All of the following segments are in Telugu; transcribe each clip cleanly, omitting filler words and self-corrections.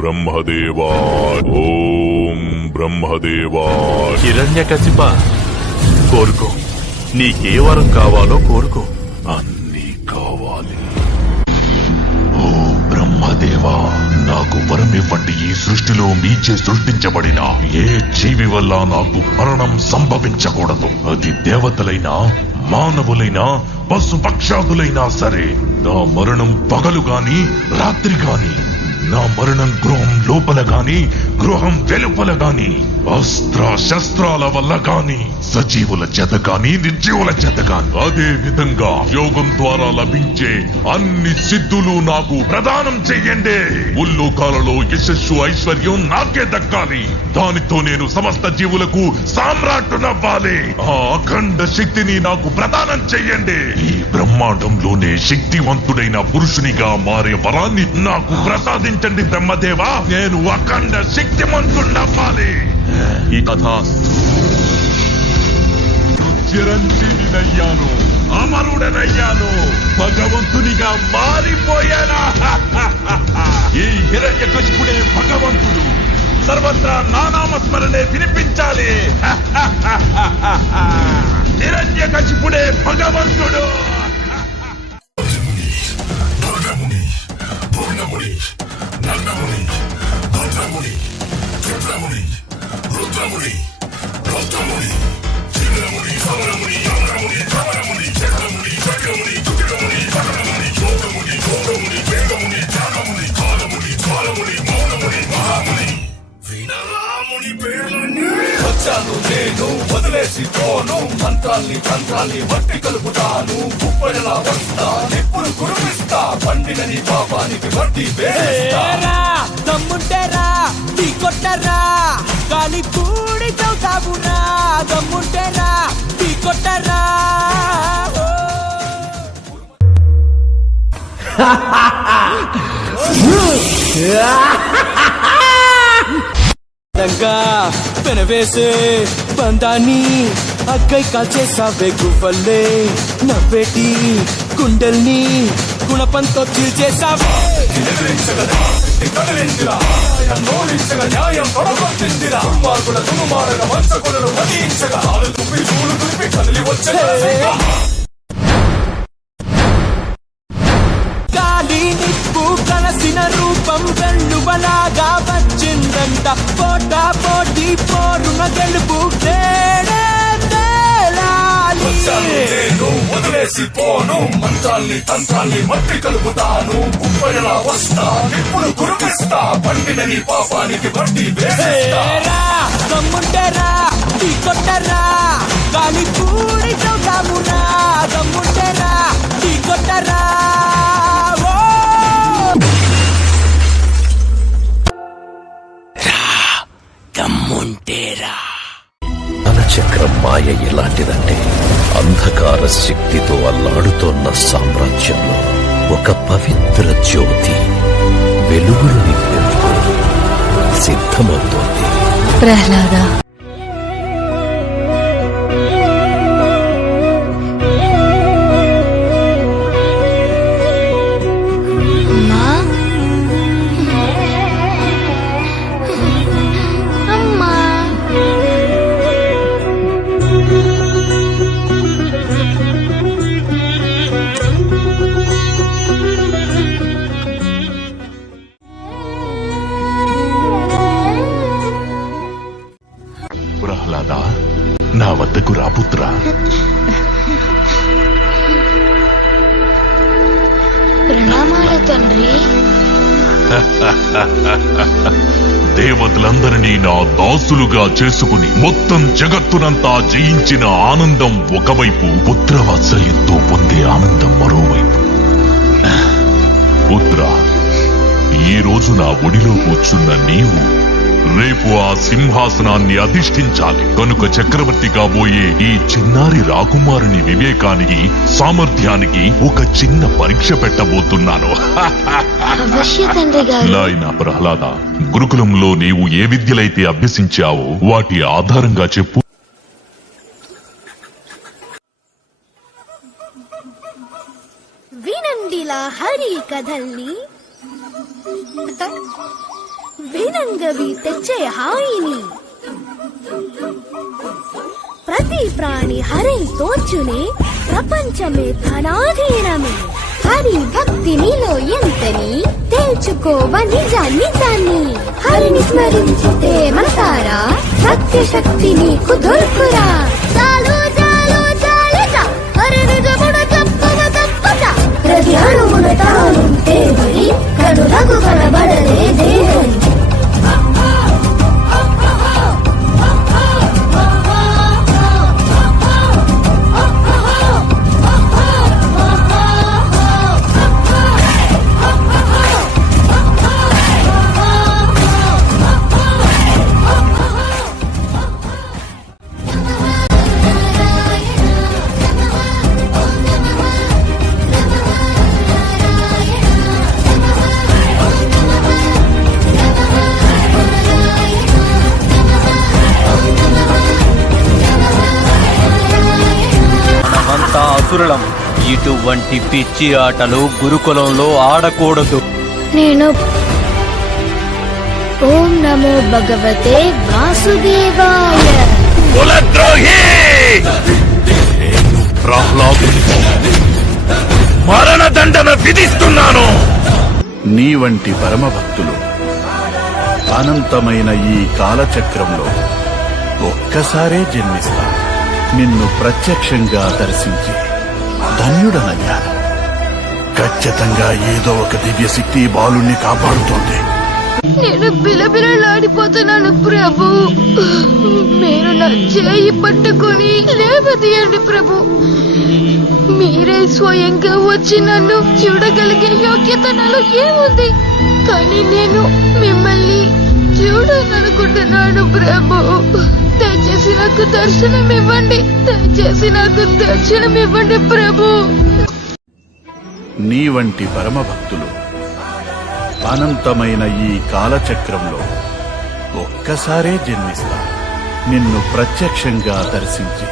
బ్రహ్మదేవా ఓం బ్రహ్మదేవా. హిరణ్యకశిప, కోరుకో, నీకే వరం కావాలో కోరుకో. అన్నీ కావాలి. ఓ బ్రహ్మదేవా, నాకు వరం ఇవ్వండి. ఈ సృష్టిలో మీచే సృష్టించబడిన ఏ జీవి వల్ల నాకు మరణం సంభవించకూడదు. అది దేవతలైనా మానవులైనా పశుపక్షాదులైనా సరే. నా మరణం పగలు గాని రాత్రి గాని, నా మరణం గృహం లోపల గాని గృహం వెలుపల గాని, అస్త్ర శస్త్రాల వల్ల గాని, సజీవుల చేత గాని నిర్జీవుల చేత గాని, అదే విధంగా యోగం ద్వారా లభించే అన్ని సిద్ధులు నాకు ప్రదానం చెయ్యండి. ముల్లోకాలలో యశస్సు ఐశ్వర్యం నాకే దక్కాలి. దానితో నేను సమస్త జీవులకు సామ్రాట్టునవ్వాలి. ఆ అఖండ శక్తిని నాకు ప్రదానం చెయ్యండి. ఈ బ్రహ్మాండంలోనే శక్తివంతుడైన పురుషునిగా మారే వరాన్ని నాకు ప్రసాదించండి బ్రహ్మదేవా. నేను అఖండ శక్తిమంతుడవ్వాలి. ఈ తథాస్తు. చిరంజీవినయ్యాను, అమరుడనయ్యాను, భగవంతునిగా మారిపోయానా. ఈ హిరణ్యకశిపుడే భగవంతుడు. సర్వత్రా నానామస్మరణే వినిపించాలి. హిరణ్యకశిపుడే భగవంతుడు. వచ్చాను నేను, వదిలేసి పోను. మంత్రాల్ని తంత్రాల్ని వట్టి కలుపుతాను. కుప్పడిలా వస్తా, నిప్పులు కురిపిస్తా. పండినని పాపానికి వడ్డీ వేస్తా. దమ్ముంటేరా టీ కొట్టరా, గాలి పూడి చౌతావురా. దమ్ముంటేరా టీ కొట్టరా. పెనవేసే బంధాన్ని అక్కై కాల్చేసావే గువ్వల్లే. నవ్వేటి గుండెల్ని గుణపంతో చీల్చేసావే. న్యాయం పడగొట్టిందిరా. దుర్మార్గుల దుర్మార్గ వంచకులను వధించగా కాలు తుప్పి చూలు తుప్పి కదిలి వచ్చే గాలి నిప్పు కలసిన రూపం వెల్లువలాగా వచ్చిందంట. పోటా పోటీ పోరున గెలుపు నేను, వదిలేసి పోను. మంత్రాల్ని తంత్రాల్ని మట్టి కలుపుతాను. కుప్పడిలా వస్తా, నిప్పులు కురిపిస్తా. పండినని పాపానికి వడ్డీ వేస్తా. దమ్ముంటేరా టీ కొట్టరా, గాలి పూడి చౌతావురా. దమ్ముంటేరా టీ కొట్టరా. దమ్ముంటేరా. చక్రం మాయ ఎలాంటిదంటే, అంధకార శక్తితో అల్లాడుతోన్న సామ్రాజ్యంలో ఒక పవిత్ర జ్యోతి వెలుగులు నింపేందుకు సిద్ధమవుతోంది. ప్రహ్లాద, ప్రహ్లాద, నా వద్దకు రా పుత్ర. ప్రణామాల తండ్రి. దేవతలందరినీ నా దాసులుగా చేసుకుని మొత్తం జగత్తునంతా జయించిన ఆనందం ఒకవైపు, పుత్రవాత్సల్యంతో పొందే ఆనందం మరోవైపు. పుత్ర, ఈ రోజు నా ఒడిలో కూర్చున్న నీవు రేపు ఆ సింహాసనాన్ని అధిష్ఠించాలి. కనుక చక్రవర్తి కాబోయే ఈ చిన్నారి రాకుమారుని వివేకానికి, సామర్థ్యానికి ఒక చిన్న పరీక్ష పెట్టబోతున్నాను. నాయనా ప్రహ్లాద, గురుకులంలో నీవు ఏ విద్యలైతే అభ్యసించావో వాటి ఆధారంగా చెప్పు. వినండిలా హరి కథల్ని. వినంగవి తెచ్చే హాయిని ప్రతి ప్రాణి హరి తోచునే ప్రపంచమే ధనాధీనమే హరి భక్తి నీలో ఎంతని తెలుసుకోవ నిజాన్ని దాన్ని హరిని స్మరించితే మనసారా సత్య శక్తి నీకు దొరుకురా చాలు చాలు చాలిక హరి నిజముడ తప్పవ తప్పక ప్రతి అణువున తానుంటే హరి కనులకు కనబడలే దేహం మనమంతా అసురులం. ఇటువంటి పిచ్చి ఆటలు గురుకులంలో ఆడకూడదు. నేను ఓం నమో భగవతే వాసుదేవాయ. కులద్రోహి ప్రహ్లాదునికి మరణదండన విధిస్తున్నాను. నీ వంటి పరమ భక్తులు అనంతమైన ఈ కాలచక్రంలో ఒక్కసారే జన్మిస్తా. నిన్ను ప్రత్యక్షంగా దర్శించి ధన్యుడనయ్యాను. ఖచ్చితంగా ఏదో ఒక దివ్యశక్తి బాలుణ్ణి కాపాడుతోంది. నేను బిలబిలలాడిపోతున్నాను ప్రభు. మీరు నా చేయి పట్టుకొని లేవదీయండి ప్రభు. మీరే స్వయంగా వచ్చి నన్ను చూడగలిగే యోగ్యత నాలో ఏముంది? కానీ నేను మిమ్మల్ని చూడాలనుకుంటున్నాను ప్రభు. దయచేసి నాకు దర్శనం ఇవ్వండి. దయచేసి నాకు దర్శనం ఇవ్వండి ప్రభు. నీ వంటి పరమ భక్తులు అనంతమైన ఈ కాలచక్రంలో ఒక్కసారే జన్మిస్తా. నిన్ను ప్రత్యక్షంగా దర్శించి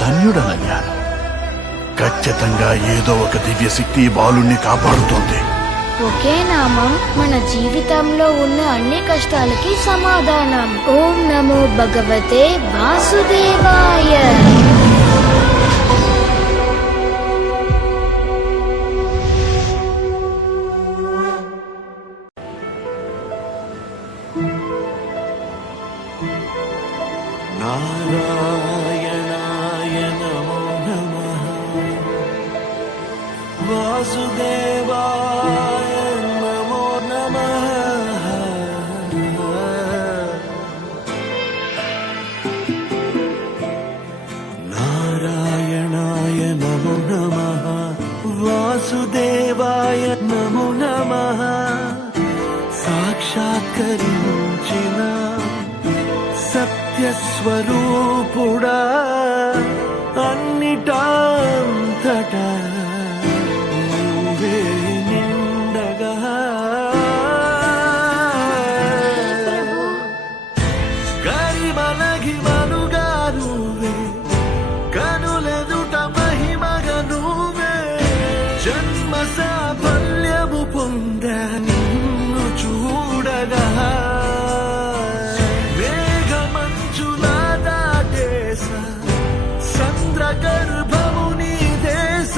ధన్యుడనయ్యాను. ఖచ్చితంగా ఏదో ఒక దివ్యశక్తి బాలుణ్ణి కాపాడుతోంది. ఒకే నామం మన జీవితంలో ఉన్న అన్ని కష్టాలకి సమాధానం. ఓం నమో భగవతే వాసుదేవాయ. నారాయణాయ నమో నమః వాసుదేవాయ నమో నమః నారాయణాయ నమో నమః వాసుదేవాయ నమో నమః సాక్షాత్కరించిన సత్యస్వరూపుడా అన్నిటాంతటా నువ్వే నిండగా గరిమలగిమనుగా నువ్వే కనులెదుట మహిమగా నువ్వే జన్మ సాఫల్యము పొంద నిన్ను చూడగా గర్భము నీ దేశ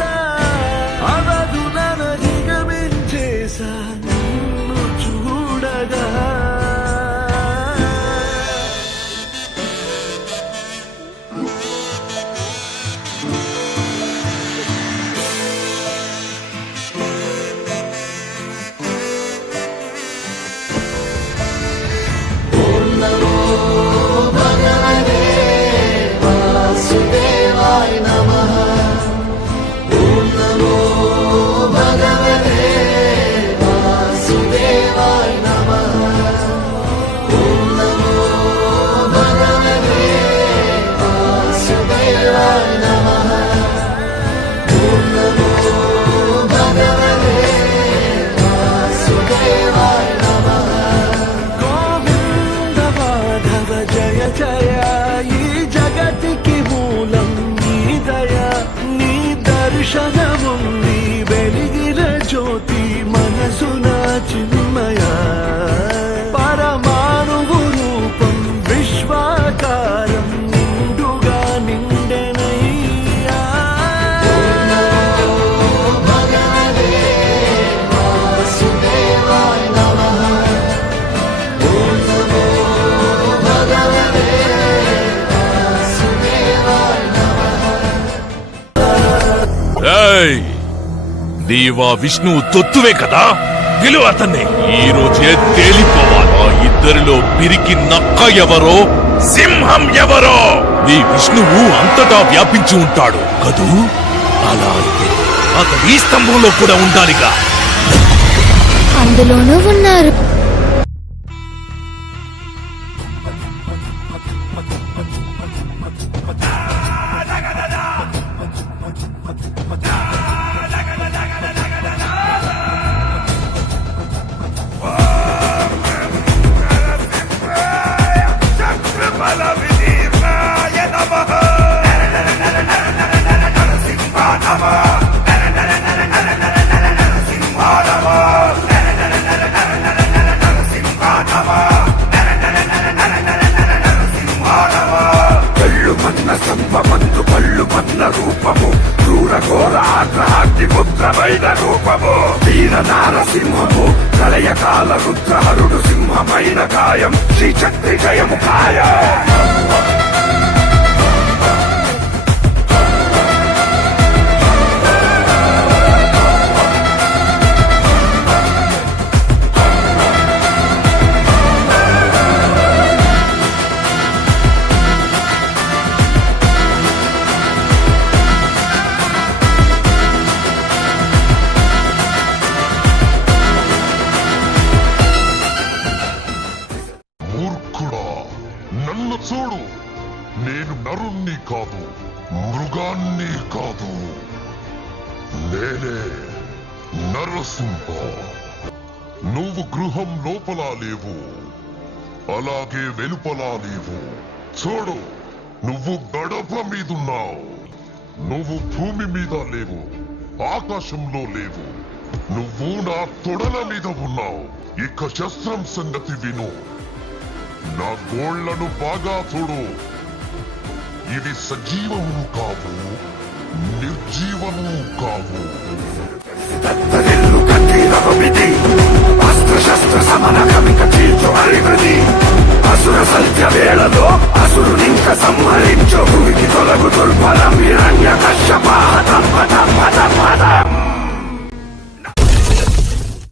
నీవా విష్ణువు తొత్తువే కదా పిలువ అతన్ని ఈ రోజే తేలిపోవాలి ఆ ఇద్దరిలో పిరికి నక్క ఎవరో సింహం ఎవరో నీ విష్ణువు అంతటా వ్యాపించి ఉంటాడు కదూ అలా అయితే అతడు ఈ స్తంభంలో కూడా ఉండాలిగా అందులోనూ ఉన్నారు. రూపము క్రూర ఘోర ఆగ్రహాగ్ని పుత్రమైన రూపము వీర నారసింహము ప్రళయకాల రుద్రహరుడు సింహమైన కాయం శ్రీచక్రి జయము కాయం నన్ను చూడు నేను నరుణ్ణి కాదు మృగాన్ని కాదు నేనే నరసింహ నువ్వు గృహం లోపల లేవు అలాగే వెలుపలా లేవు చూడు నువ్వు గడప మీదున్నావు నువ్వు భూమి మీద లేవు ఆకాశంలో లేవు నువ్వు నా తొడల మీద ఉన్నావు ఇక శస్త్రం సంగతి విను నా గోళ్లను బాగా చూడు ఇవి సజీవము కావు నిర్జీవము కావు